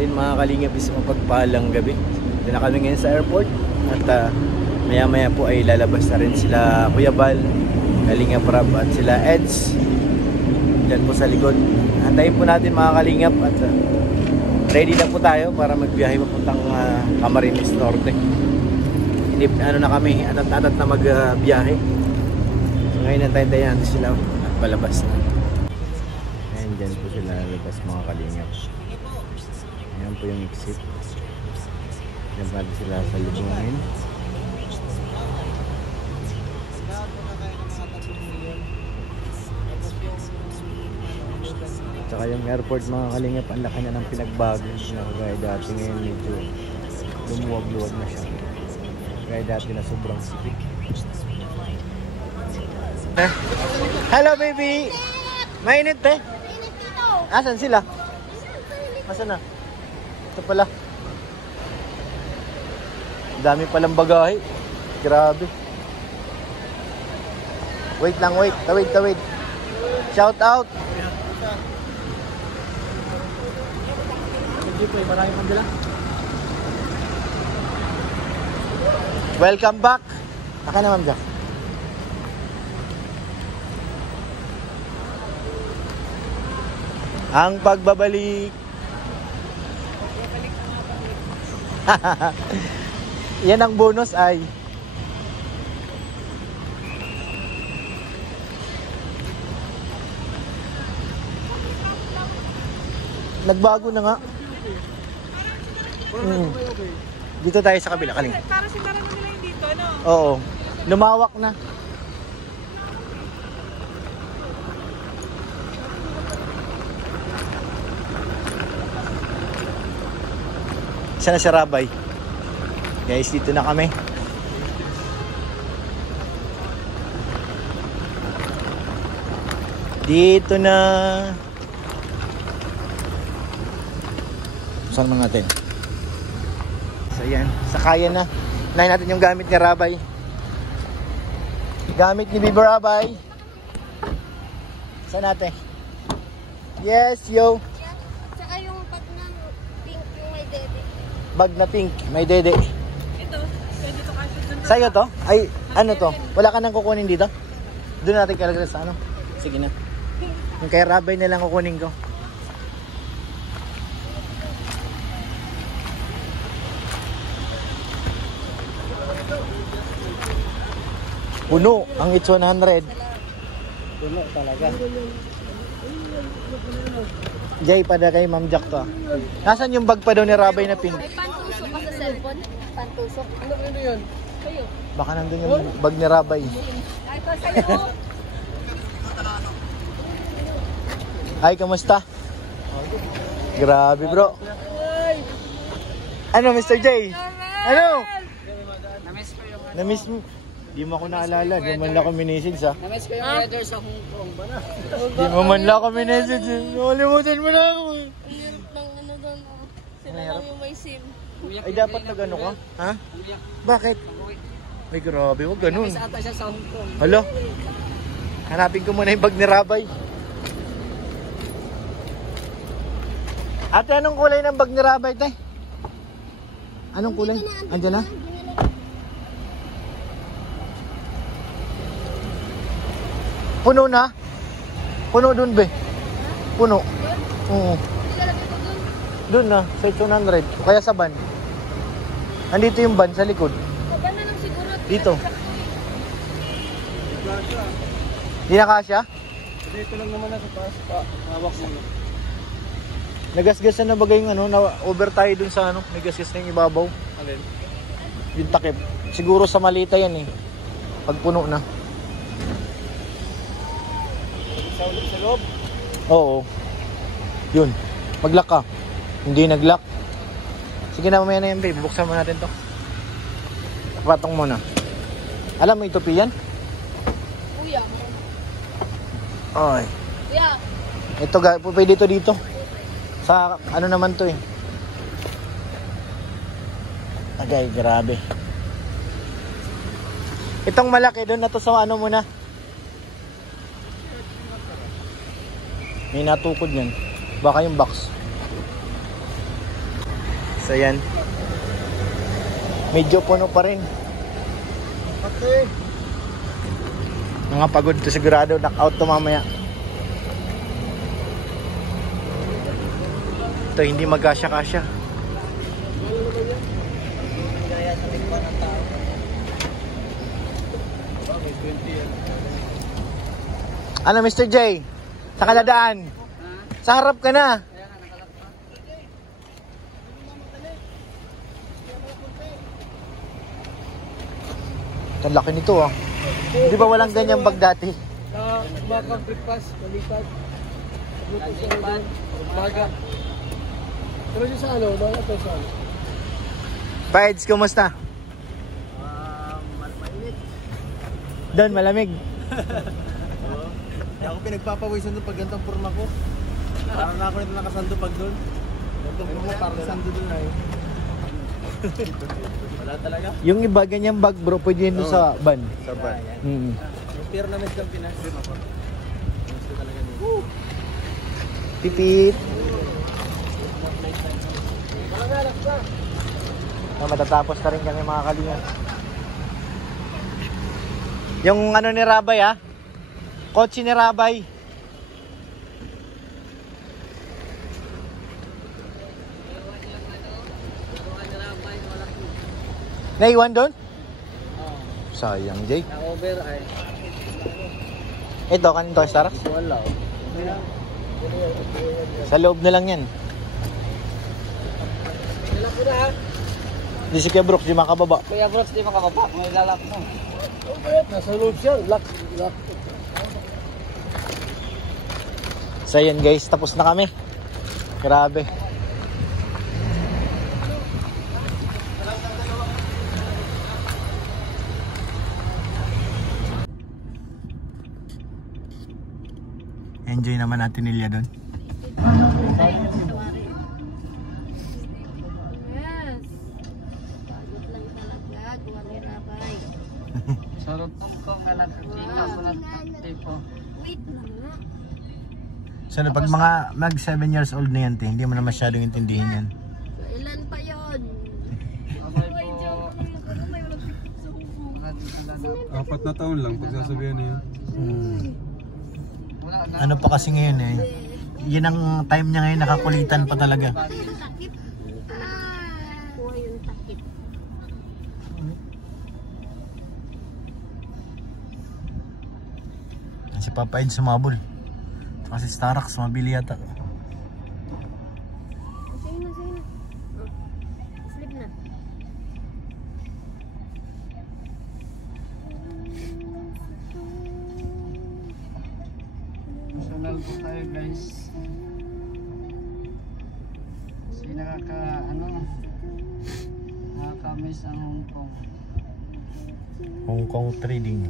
So yun mga kalingap, is mapagpalang gabi. Doon na kami ngayon sa airport. At maya maya po ay lalabas na rin sila Kuya Bal, Kalingap Rab at sila Eds. Diyan po sa likod. Antayin po natin mga kalingap. At ready na po tayo para magbiyahe papuntang Camarines Norte. Ano na kami, atat-atat na magbiyahe. So ngayon antayin natin sila at palabas na. Ayan, dyan po sila lalabas mga kalingap. Ayan po yung exit. Diyan pa sila sa lubungin. Tsaka yung airport mga kalingap, ang laki na ng pinagbago. Kaya dati ngayon medyo lumuwag-luwag na siya. Kaya dati na sobrang sipit. Hello baby! Mainit eh! Asan sila? Asan na? Ito pala. Dami palang bagahe. Grabe. Wait lang, wait. Tawid. Shout out. Maraming pandala. Welcome back. Aka na ma'am Jack. Ang pagbabalik. Yan ang bonus ay nagbago na nga. Dito tayo sa kabila, kaling. Para sinara nila yung dito, no? Oo. Lumawak na. Isa na si Rabay. Guys, dito na kami. Dito na. Saan naman natin? So yan, sakayan na. Unahin natin yung gamit ni Rabay. Gamit ni Bibi Rabay. Saan natin? Yes, yo. Tsaka yung bag ng pink, yung may dede. Bag na pink, may dede. Ito, pwede to kasi dun. Sa'yo to? Ay, ano to? Wala ka nang kukunin dito? Doon natin kalagay sa ano? Sige na. Yung kay Rabay na lang kukunin ko. Puno ang It's 100. Puno talaga. Jay, pada kay Ma'am Jack to. Nasaan yung bag pa daw ni Rabay na pink? May pantusok ka sa cellphone? Pantusok? Ano yun? Kayo? Baka nandun yung bag ni Rabay. Ay, ko sa'yo! Hi, kamusta? Grabe bro. Ano Mr. J? Ano? Namiss ko yung Na-miss mo? Di mo ako naalala. Di mo man lang ako minisage ha. Namiss ko yung weather sa Hong Kong ba na? Di mo man lang ako minisage. Nakalimutan mo na ako. Ang hirap ng ano doon, oh. Sila lang yung may SIM. Ay dapat nag-ano ka? Ha? Bakit? Ay grabe, huwag ganun. Namiss ata siya sa Hong Kong. Hala. Hanapin ko muna yung bag ni Rabay. Ate, anong kulay ng bag ni Rabay, te? Anong kulay? Andiyan na? Puno na? Puno dun, be? Puno? Oo. Ilalagay ko doon. Dun na, sa 100. O kaya sa van. Andito yung van sa likod. Baba na lang siguro. Dito. Di na kasya? Dito lang naman nasa taas pa. Hawak mo. Nagasgasan na bagay yung ano, na over tayo dun sa ano, nagasgas na yung ibabaw. Alin? Yung takip. Siguro sa malita yan eh. Pag puno na. Sa ulit sa loob? Oo. Yun. Mag-lock ka. Hindi nag-lock. Sige na, mamaya na yan babe. Buksan mo natin to. Patong mo na. Alam mo ito piyan? Kuya. Ay. Kuya. Ito pwede ito dito. Sa ano naman to eh. Agay, grabe. Itong malaki doon na to sa ano muna. May natukod yan. Baka yung box. So yan. Medyo puno pa rin. Okay. Mga pagod to sigurado. Knock-out to mamaya. Ito hindi magkasya-kasya. Ano Mr. J? Sa kaladaan? Sa harap ka na. Ang laki nito ah. Di ba walang ganyang bag dati? Bakang breakfast, balikat. Luto sa ulan, baga. Pero siya sa ano, mga ito sa ano? Paeds, kumusta? Mainit. Doon, malamig. Hindi ako pinagpapawisan doon pag gantong forma ko. Parang na ako nito nakasando pag doon. Gantong forma parang sando doon ay. Wala talaga. Yung iba, ganyang bag bro, pwede yun doon sa van. Sa ba? Mm. Yung pier na mes kang pinag-dream ako. Gusto talaga dito. Pipip. Matatapos na rin kami mga kalinga. Yung ano ni Rabay ah. Kotse ni Rabay. Naiwan doon? Sayang, Jay. Na-over ay. Ito, kanin to, Starbucks? Wala. Sa loob na lang yan. Nilak ko na ha. Di si Kuya Brooks, di makababa. Kuya Brooks, di makakapa. May lalak mo. Nasa loob siya. Lock. So yan guys, tapos na kami. Grabe. Enjoy naman natin nila doon. Yes. Pagod lang talaga. Gawa ni Rabay. Sarap kong kalakita ko lang tipo. Wait na nga. So pag mga mag 7 years old na yan, te, hindi mo na masyadong intindihin yan. So, ilan pa yun? Apat na taon lang pagsasabihan niya. Ano pa kasi ngayon eh. Yun ang time niya ngayon, nakakulitan pa talaga. Yung takip. Kuha yung takip. Si Papa Ed sumabol. Kasi Starbucks, mabili yata. Sige na. Sleep na. National po tayo guys. Kasi nakaka-miss ang Hong Kong. Hong Kong trading.